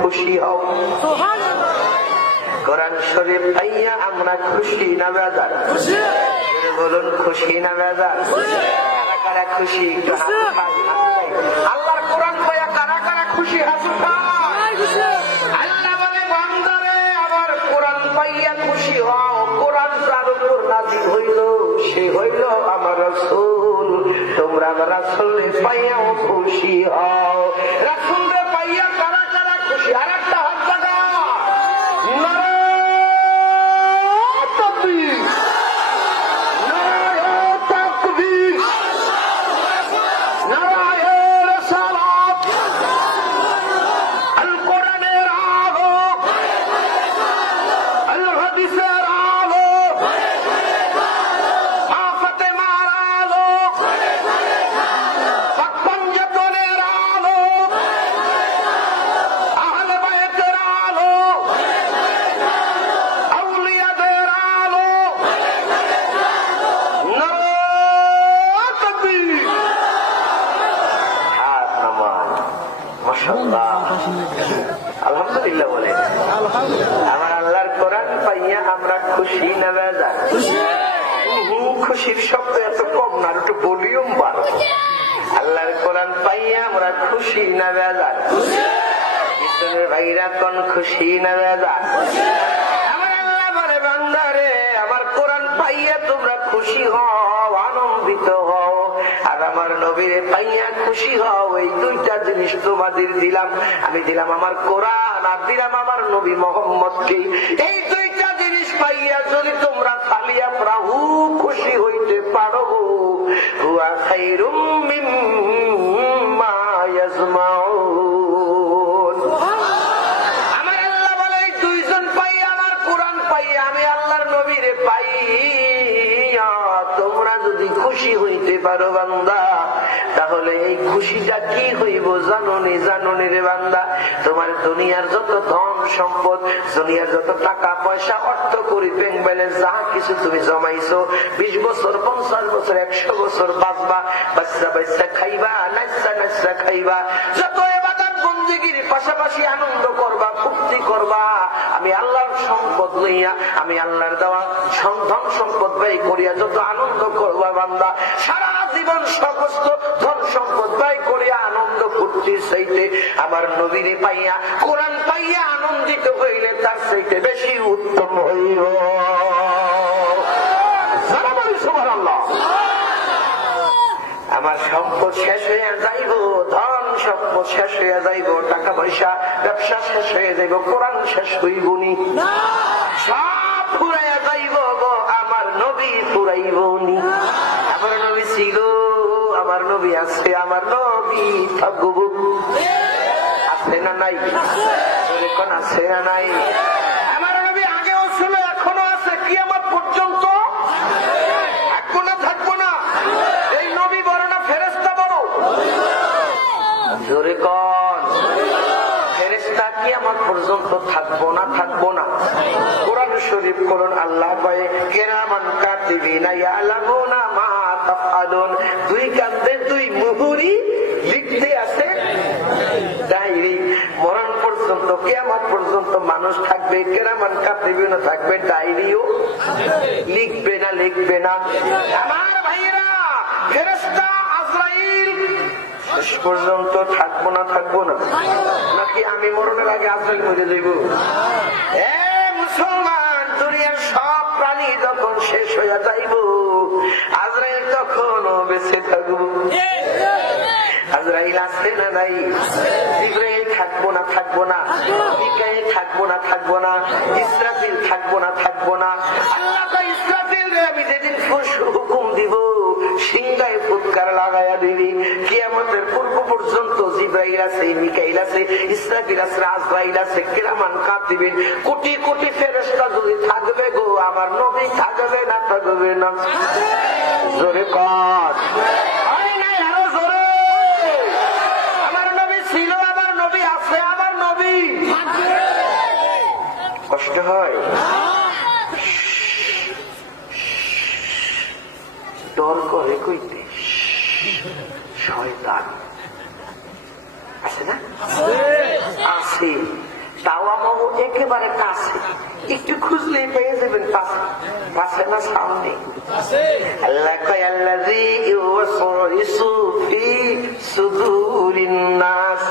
খুশি হও কোরআন শরীফ পাইয়া আমরা খুশি না বেজার? বলুন খুশি না বেজার? কারা কারা খুশি? আল্লাহর কোরআন পাইয়া কারা কারা খুশি? হাসু আল্লাহ বলে বান্দারে আমার কোরআন পাইয়া খুশি হও। কোরআন যার উপর নাযিল হইল সে হইল আমার রাসূল। তোমরা আমার রাসূল পাইয়াও খুশি হও। রাসূল মাশাআল্লাহ, আলহামদুলিল্লাহ বলে। আমার আল্লাহর কোরআন পাইয়া আমরা খুশি না বেজার? খুশির শব্দ এত কম না, একটু ভলিউম বাড়ো। আল্লাহর কোরআন পাইয়া আমরা খুশি না বেজার? ভাইরা কোন খুশি না বেজার? আমার আল্লাহ বলে বান্দারে, আমার কোরআন পাইয়া তোমরা খুশি হও, আনন্দিত হও, আর আমার নবীরে পাইয়া খুশি হও। এই দুইটা জিনিস তোমাদের দিলাম আমি, দিলাম আমার কোরআন আর দিলাম আমার নবী মোহাম্মদকে। এই দুইটা জিনিস পাইয়া যদি তোমরা ফালিয়া প্রভু খুশি হইতে পারো, হুয়া খায়রুম মিম্মা ইয়াজমাউন। আমার আল্লাহ বলে এই দুইজন পাইয়া, আমার কোরআন পাইয়া, আমি আল্লাহর নবীরে পাইয়া তোমরা যদি খুশি হইতে পারো বান্দা, তাহলে এই খুশিটা কি হইব জানোনি? জানোনি রে বান্দা, তোমার দুনিয়ার যত ধন সম্পদ, দুনিয়ার যত টাকা পয়সা, অর্থ করি, ব্যাংক ব্যালেন্স, যা কিছু তুমি জমাইছো, 20 বছর 50 বছর 100 বছর বাঁচবা, বাচ্চা বাচ্চা খাইবা, নাচা নাচা খাইবা, যত ইবাদত বন্দেগীর পাশাপাশি আনন্দ করবা, ফুর্তি করবা, আমি আল্লাহর সম্পদ লইয়া, আমি আল্লাহর দেওয়া ধন সম্পদ ব্যয় করিয়া যত আনন্দ করবা বান্দা, সারা জীবন সমস্ত ধন সম্পদ ব্যয় করিয়া আনন্দ ফুর্তির চাইতে আমার নবীরে পাইয়া, কোরআন পাইয়া আনন্দিত হইলে তার চাইতে বেশি উত্তম হইল। সুবহানাল্লাহ। আমার সম্পদ শেষ হইয়া যাইব, ধন সম্পদ শেষ হইয়া যাইব, টাকা পয়সা ব্যবসা শেষ হয়ে যাইব, কোরআন শেষ হইব নি? সব ফুরাইয়া যাইব, আমার নবী ফুরাইব নি? আমার নবী ছিল, আমার নবী আছে, আমার নবী থাকব, আছে না নাই? কোন আছে না নাই? আমার নবী আগেও ছিল, এখনো আছে, কিয়ামত পর্যন্ত থাকবো না, থাকবো না। এই নবী বড় না ফেরেশতা বড়? জোরে কোন? ফেরেশতা কিয়ামত পর্যন্ত থাকবো না, থাকবো না। কোরআন শরীফ করুন, আল্লাহ কয়ে কিরামান কাতিবিনা ইয়ালামুনা মা তাফআলুন। দুই কান্দে দুই মুহুরি লিখতে আছে ডায়েরি। মরণ পর্যন্ত, কিয়ামত পর্যন্ত মানুষ থাকবে, কিরামান কাতিবিনা থাকবে, ডায়েরিও লিখবে না, লিখবে না। আমার ভাইয়েরা, ফেরেশতা আজরাইল শেষ পর্যন্ত থাকবো না, থাকবো না? নাকি আমি মরণের আগে আজরাইল মরে যাইব? মুসলমান, দুনিয়ার সব প্রাণী যখন শেষ হইয়া যাইব, আজরাইল তখনও বেঁচে থাকব। আজরাইল আছে না নাই? জিবরাইল থাকবো না, থাকবো না? মিকাইল থাকবো না, থাকবো না? ইসরাফিল থাকবো না, থাকবো না? আল্লাহ তো ইসরাফিল রে আমি যেদিন হুকুম দিব, সিংহায় ফুৎকার লাগাইয়া দিবি, কিয়ামতের পূর্ব পর্যন্ত জিবরাইল আছে, মিকাইল আছে, ইসরাফিল আছে, আজরাইল আছে, কিরামান কাতিবিন, কোটি কোটি ফেরেশতা যদি থাকবে গো, আমার নবী থাকবে না, থাকবে না? জোরে কর। আরো জোরে। আমার নবী ছিল, আমার নবী আছে, আমার নবী কষ্ট হয়, ডর করে কইতে, শয়তান আছে না? আছে, তাও আমার একেবারে কাছে, একটু খুঁজলে পেয়ে যাবেন, পাশে না সামনে। আল্লাহ কয় আল্লাযী ইউওয়াসওয়াসু ফি সুদুরিন নাস,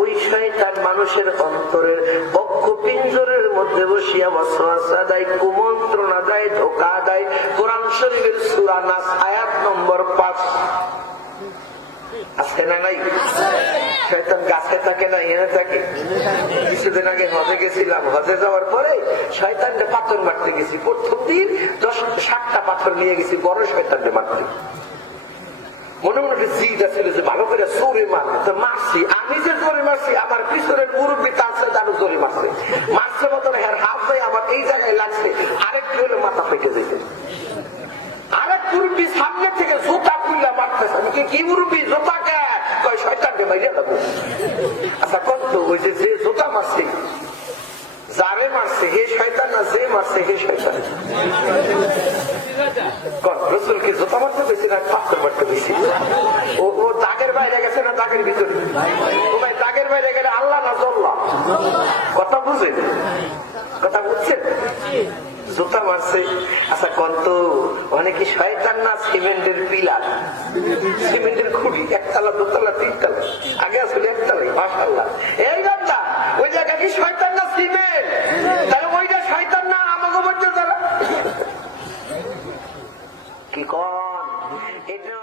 ওই শয়তান মানুষের অন্তরের বক্ষ পিঞ্জরের মধ্যে বসিয়া ওয়াসওয়াসা দেয়, কুমন্ত্রণা দেয়, ধোঁকা দেয়। কোরআন শরীফের সূরা নাস আয়াত নম্বর 5 আছে না নাই? শয়তান গাছে থাকে না, এনে থাকে। কিছুদিন আগে হজে গেছিলাম, হজে যাওয়ার পরে শয়তানকে পাথর মারতে গেছি, প্রথম দিন 10-7টা পাথর নিয়ে গেছি, বড় শয়তানকে মারতে। মনে মনে জিদ ছিল যে ভালো করে চোরে মারবে, তো মারছি। আমি যে জোরে মারছি, আমার পিছনের মুরব্বী তার সাথে আরো জোরে মারছে, মারছে মতন হের হাত দেয় আমার এই জায়গায় লাগছে, আরেকটি হলে মাথা ফেটে যেতে। আরেক মুরব্বী সামনে থেকে জুতা খুললা মারতেছে, আমি কি মুরব্বী জুতা কে? কয় শয়তানকে মাইরিয়া দেবো। আচ্ছা কত ওই যে জুতা মারছে, যারে মারছে হে শয়তান না যে মারছে হে শয়তান? রসুলকে জুতা মারতে বেশি না পাথর মারতে বেশি? ও দাগের বাইরে গেছে না দাগের ভিতরে? ও ভাই দাগের বাইরে গেলে আল্লাহ না জল্লাহ? কথা বুঝেন? কথা বুঝছেন? জুতা মারছে। আচ্ছা কত অনেকে শয়তান না সিমেন্টের পিলার, সিমেন্টের খুঁড়ি, একতলা দোতলা তিনতলা, আগে আসলে একতলাই। মাশাআল্লাহ। এই বান্দা ওই জায়গা কি শয়তান না সিমেন্ট? তাহলে ওইটা শয়তান না আমাকে বলছে তারা কি কন এটা